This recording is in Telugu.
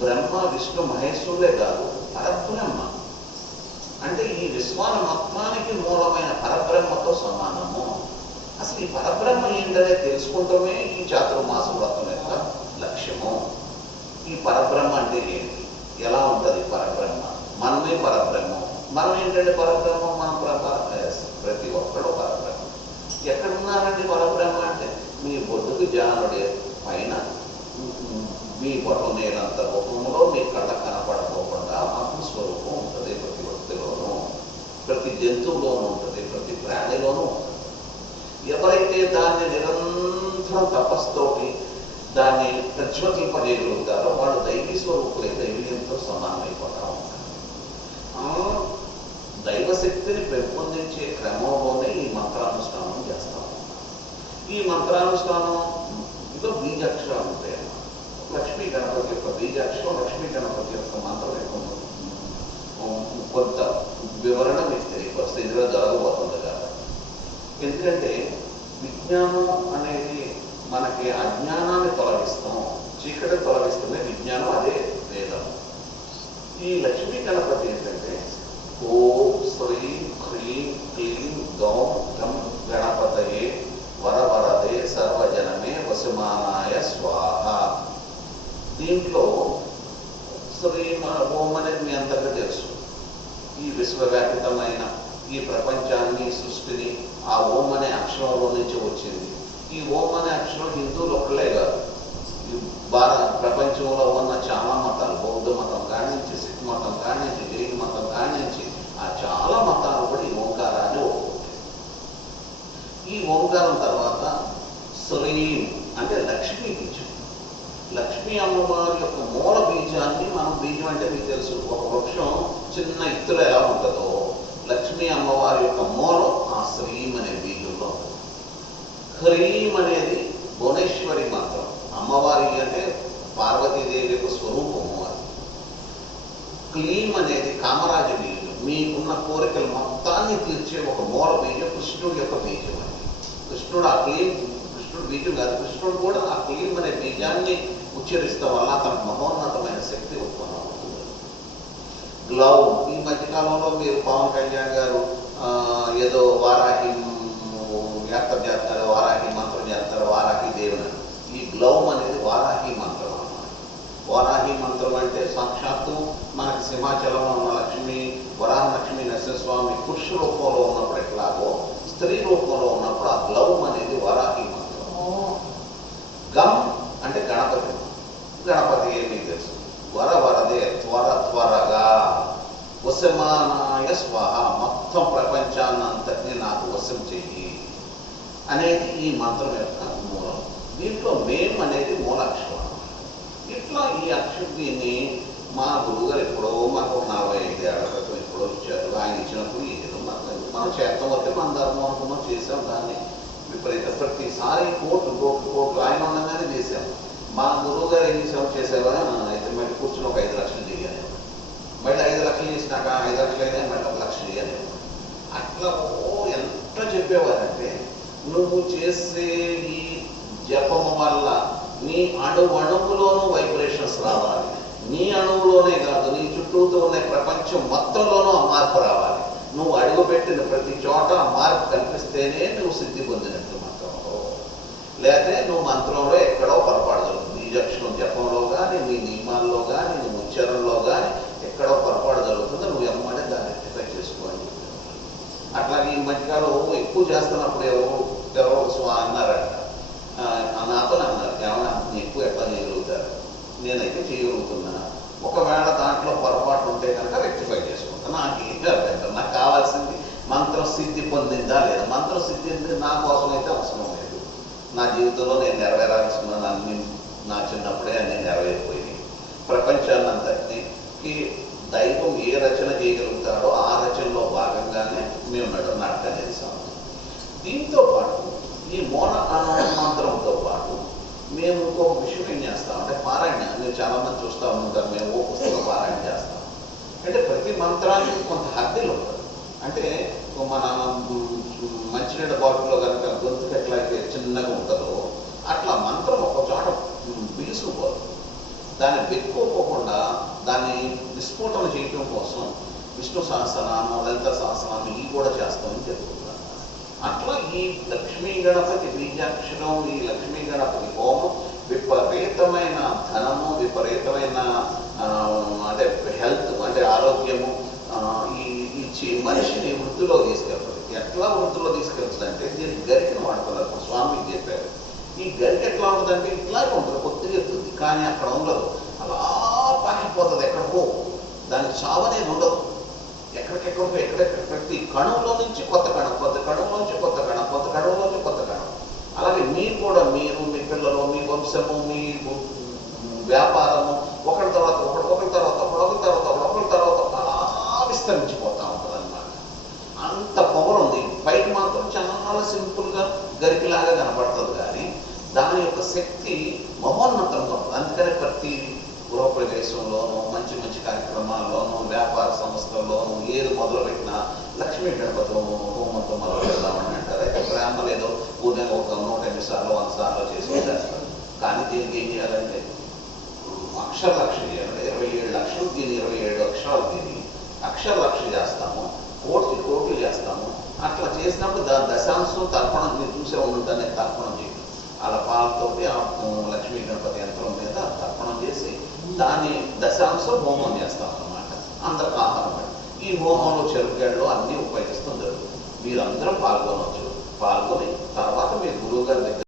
బ్రహ్మ విష్ణు మహేశ్వరులే కాదు, పరబ్రహ్మ అంటే ఈ విశ్వాన్ని మొత్తానికి మూలమైన పరబ్రహ్మతో సమానము. అసలు ఈ పరబ్రహ్మ ఏంటనే తెలుసుకుంటమే ఈ చాతుర్మాస వ్రతం యొక్క లక్ష్యము. ఈ పరబ్రహ్మ అంటే ఏంటి, ఎలా ఉంటుంది పరబ్రహ్మ, మనమే పరబ్రహ్మం. మనం ఏంటంటే పరబ్రహ్మం, మనం ప్రతి ఒక్కడు పరబ్రహ్మ. ఎక్కడున్నారండి పరబ్రహ్మ అంటే మీ బొడ్డుకు జానుడే పైన మీ బొట్ట నేనంత రూపంలో మీ కళ్ళ కనపడకోకుండా ఆత్మస్వరూపం ఉంటుంది. ప్రతి వ్యక్తిలోనూ, ప్రతి జంతువులోనూ ఉంటుంది, ప్రతి ప్రాణిలోనూ ఉంటుంది. ఎవరైతే దాన్ని నిరంతరం తపస్సుతోటి దాన్ని ప్రజ్వలింపజేయగలుగుతారో వాళ్ళు దైవీ స్వరూపులై దైవీయంతో సమానమైపోతా ఉంటారు. దైవశక్తిని పెంపొందించే క్రమంలోనే ఈ మంత్రానుష్ఠానం చేస్తాం. ఈ మంత్రానుష్ఠానం ఇదో బీజాక్షరాలు ఉంటాయి అన్నమాట. లక్ష్మీ గణపతి యొక్క బీజాక్షరం, లక్ష్మీ గణపతి యొక్క మంత్రం యొక్క కొంత వివరణ మీకు తెలియకొస్తే ఇదిలో జరగబోతుంది కాబట్టి. ఎందుకంటే విజ్ఞానం అనేది మనకి అజ్ఞానాన్ని తొలగిస్తాం, చీకటి తొలగిస్తుంది విజ్ఞానం, అదే వేదం. ఈ లక్ష్మీ గణపతి ఏంటంటే ఓం శ్రీం హ్రీం క్లీం గౌం గం గణపతయే వరవరదే సర్వజనమే వసుమానాయ స్వాహ. దీంట్లో శ్రీం ఓం అనేది మీ అంతగా తెలుసు. ఈ విశ్వవ్యాపితమైన ఈ ప్రపంచాన్ని, సృష్టిని ఆ ఓం అనే అక్షరంలో నుంచి వచ్చింది. ఈ ఓం అనే అక్షరం హిందువులు ఒక్కలే కాదు, ఈ ప్రపంచంలో ఉన్న చాలా మతాలు, బౌద్ధ మతం కాడి నుంచి, సిక్ మతం కాడి నుంచి, గ్రీక్ మతం కాడి నుంచి ఆ చాలా మతాలు కూడా ఈ ఓంకారాన్ని ఒప్పుకుంటాయి. ఈ ఓంకారం తర్వాత శ్రీం అంటే లక్ష్మీ బీజం. లక్ష్మీ అమ్మవారి యొక్క మూల బీజాన్ని మనం, బీజం అంటే మీకు తెలుసు, ఒక వృక్షం చిన్న ఇత్తులు ఎలా ఉంటుందో లక్ష్మీ అమ్మవారి యొక్క మూలం ఆ శ్రీం అనే బీజంలో ఉంటుంది. హ్రీం అనేది భువనేశ్వరి మంత్రం. అమ్మవారి అంటే పార్వతీదేవి యొక్క స్వరూపము అది. క్లీం అనేది కామరాజ బీజం, మీకున్న కోరికలు మొత్తాన్ని తీర్చే ఒక మూల బీజం కృష్ణుడి యొక్క బీజం అని. కృష్ణుడు ఆ క్లీం, కృష్ణుడు బీజం కాదు, కృష్ణుడు కూడా ఆ క్లీం అనే బీజాన్ని ఉచ్చరిస్తాం వల్ల తనకు మహోన్నతమైన శక్తి ఉత్పన్నం అవుతుంది. గ్లౌ, ఈ మధ్యకాలంలో మీరు పవన్ కళ్యాణ్ గారు ఏదో వారాహి యాత్ర చేస్తారు, వారాహి మంత్రం చేస్తారు, వారాహి దేవుని. ఈ గ్లౌమ్ అనేది వారాహి మంత్రం అన్నమాట. వారాహి మంత్రం అంటే సాక్షాత్తు మనకి సింహాచలంలో ఉన్న లక్ష్మి, వరాహ లక్ష్మీ నరసింహస్వామి పురుష రూపంలో ఉన్నప్పుడు ఎట్లాగో స్త్రీ రూపంలో ఉన్నప్పుడు ఆ గ్లౌమ్ అనేది వారాహి మంత్రం. గమ్ అంటే గణపతి. గణపతి ఏమీ తెలుసు, వరవరదే త్వర త్వరగా వశమానాయ స్వాహ, మొత్తం ప్రపంచాన్నంతటినీ నాకు వశం చెయ్యి అనేది ఈ మంత్రం యొక్క మూలం. దీంట్లో మేం అనేది మూలాక్షరం. ఇట్లా ఈ అక్షరం దీన్ని మా గురువుగారు ఎప్పుడో మాకు 45 ఏళ్ల క్రితం ఎప్పుడో ఇచ్చారు. ఆయన ఇచ్చినప్పుడు ఏదో మనం చేస్తాం వస్తే మన ధర్మం అనుకున్నాం, చేసాం. దాన్ని విపరీత ప్రతిసారి కోట్లు ఆయన ఉండగానే చేసాం. మా గురువు గారు ఏం చేసావా అయితే మళ్ళీ కూర్చుని ఒక 5 లక్షలు చేయాలి, మళ్ళీ 5 లక్షలు చేసినాక 5 లక్షలు అయినా మళ్ళీ 1 లక్ష చేయాలి. అట్లా ఎంత చెప్పేవారంటే నువ్వు చేసే ఈ జపము వల్ల నీ అణువులోనూ వైబ్రేషన్స్ రావాలి, నీ అణువులోనే కాదు నీ చుట్టూతో ఉన్న ప్రపంచం మొత్తంలోనూ ఆ మార్పు రావాలి. నువ్వు అడుగుపెట్టిన ప్రతి చోట ఆ మార్పు కనిపిస్తేనే నువ్వు సిద్ధి పొందినట్టు మంత్రంలో. లేకపోతే నువ్వు మంత్రంలో ఎక్కడో పొరపాటు జరుగుతుంది, బీజాక్షరం జపంలో కానీ, నీ నియమాల్లో కానీ, నీ ఉచ్చారణలో కానీ ఎక్కడో పొరపాటు జరుగుతుందో నువ్వు ఎమ్మడే దాన్ని రెక్టిఫై చేసుకోవాలి. అట్లాగే ఈ మధ్యకాలం ఎక్కువ చేస్తున్నప్పుడు ఎవరో అన్నారంట, నాతో అన్నారు, ఏమన్నా ఎక్కువ ఎట్లా చేయగలుగుతారు? నేనైతే చేయగలుగుతున్నా, ఒకవేళ దాంట్లో పొరపాటు ఉంటే కనుక రెక్టిఫై చేసుకుంటా, నాకేం అభ్యంతరం. నాకు కావాల్సింది మంత్రం సిద్ధి పొందిందా లేదా. మంత్రం సిద్ధి నా కోసం అయితే అవసరం లేదు. నా జీవితంలో నేను నెరవేరాల్సిన అన్ని నా చిన్నప్పుడే అన్నీ నెరవేరిపోయినాయి. ప్రపంచాన్నంతటికి దైవం ఏ రచన చేయగలుగుతాడో ఆ రచనలో భాగంగానే మేము నడక చేసాము. దీంతో పాటు ఈ మౌన మంత్రంతో పాటు మేము ఇంకొక విషయం ఏం చేస్తాం అంటే పారాయణ. మీరు చాలామంది చూస్తూ ఉంటారు, మేము ఓ పుస్తకం పారాయణ చేస్తాం. అంటే ప్రతి మంత్రానికి కొంత హద్దులు ఉంటుంది. అంటే మన మంచినీళ్ళ బాటిల్లో కనుక గొంతుకు ఎట్లయితే చిన్నగా ఉంటుందో అట్లా మంత్రం ఒక చోట బిగుసుకుపోదు. దాన్ని పెట్టుకోకుండా దాన్ని విస్ఫోటన చేయటం కోసం విష్ణు సహస్రనామం, లలిత సహస్రనామం ఇవి కూడా చేస్తామని చెప్తున్నారు. అట్లా ఈ లక్ష్మీ గణపతి బీజాక్షరం, ఈ లక్ష్మీ గణపతి హోమం విపరీతమైన ధనము, విపరీతమైన అంటే హెల్త్ అంటే ఆరోగ్యము ఇచ్చి మనిషిని వృద్ధిలో తీసుకెళ్తారు. ఎట్లా వృద్ధిలో తీసుకెళ్తుందంటే దీనికి గరికను వాడుతున్నారు. స్వామికి చెప్పారు ఈ గరిక ఎట్లా ఉంటుందంటే ఇట్లాగే ఉంటుంది, కొద్దిగా ఎత్తుంది, కానీ అక్కడ ఉండదు, అలా పాకిపోతుంది ఎక్కడికో. దానికి చావనేది ఉండదు, ఎక్కడికెక్కడికో ఎక్కడెక్కడ ప్రతి కణంలో నుంచి కొత్త కణం, కొత్త కణంలో నుంచి కొత్త కణం, కొత్త కణంలో నుంచి కొత్త కణం. అలాగే మీరు కూడా, మీరు, మీ పిల్లలు, మీ వంశము, మీ వ్యాపారము ఒకరి తర్వాత ఒకటి, ఒకరి తర్వాత ఒకటి, ఒకరి తర్వాత ఒకటి, ఒకరి తర్వాత అలా విస్తరించిపోతూ ఉంటుంది అన్నమాట. అంత పవర్ ఉంది. పైకి మాత్రం చాలా సింపుల్గా గరికిలాగా కనబడుతుంది, కానీ దాని యొక్క శక్తి మహోన్నతంగా ఉంటుంది. అందుకని ప్రతి గృహప్రవేశంలోనూ, మంచి మంచి కార్యక్రమాల్లోనూ, వ్యాపార సంస్థల్లోనూ ఏది మొదలుపెట్టినా లక్ష్మీ గణపతి హోమంతో మొదలు పెడదామని అంటారు. అయితే బ్రాహ్మణులు ఏదో ఉదయం ఒక 150 సార్లు 100 సార్లు చేసి చేస్తారు. కానీ దీనికి ఏం చేయాలంటే అక్షర లక్ష చేయాలి. 27 లక్షలు దీని, 27 అక్షరాలు దీని అక్షర లక్ష చేస్తాము, కోట్లు కోట్లు చేస్తాము. అట్లా చేసినప్పుడు దాని దశాంశం తర్పణం, మీరు చూసే ఉంటుంది, తర్పణం చేయాలి. అలా పాలతోటి ఆ లక్ష్మీ గణపతి యంత్రం మీద తర్పణం చేసి దాని దశాంశం హోమం చేస్తాం అన్నమాట. అందరికి ఆహారం. ఈ హోమంలో చెరుకుగడ్డలు అన్నీ ఉపయోగిస్తూ జరుగుతుంది. మీరందరం పాల్గొనవచ్చు.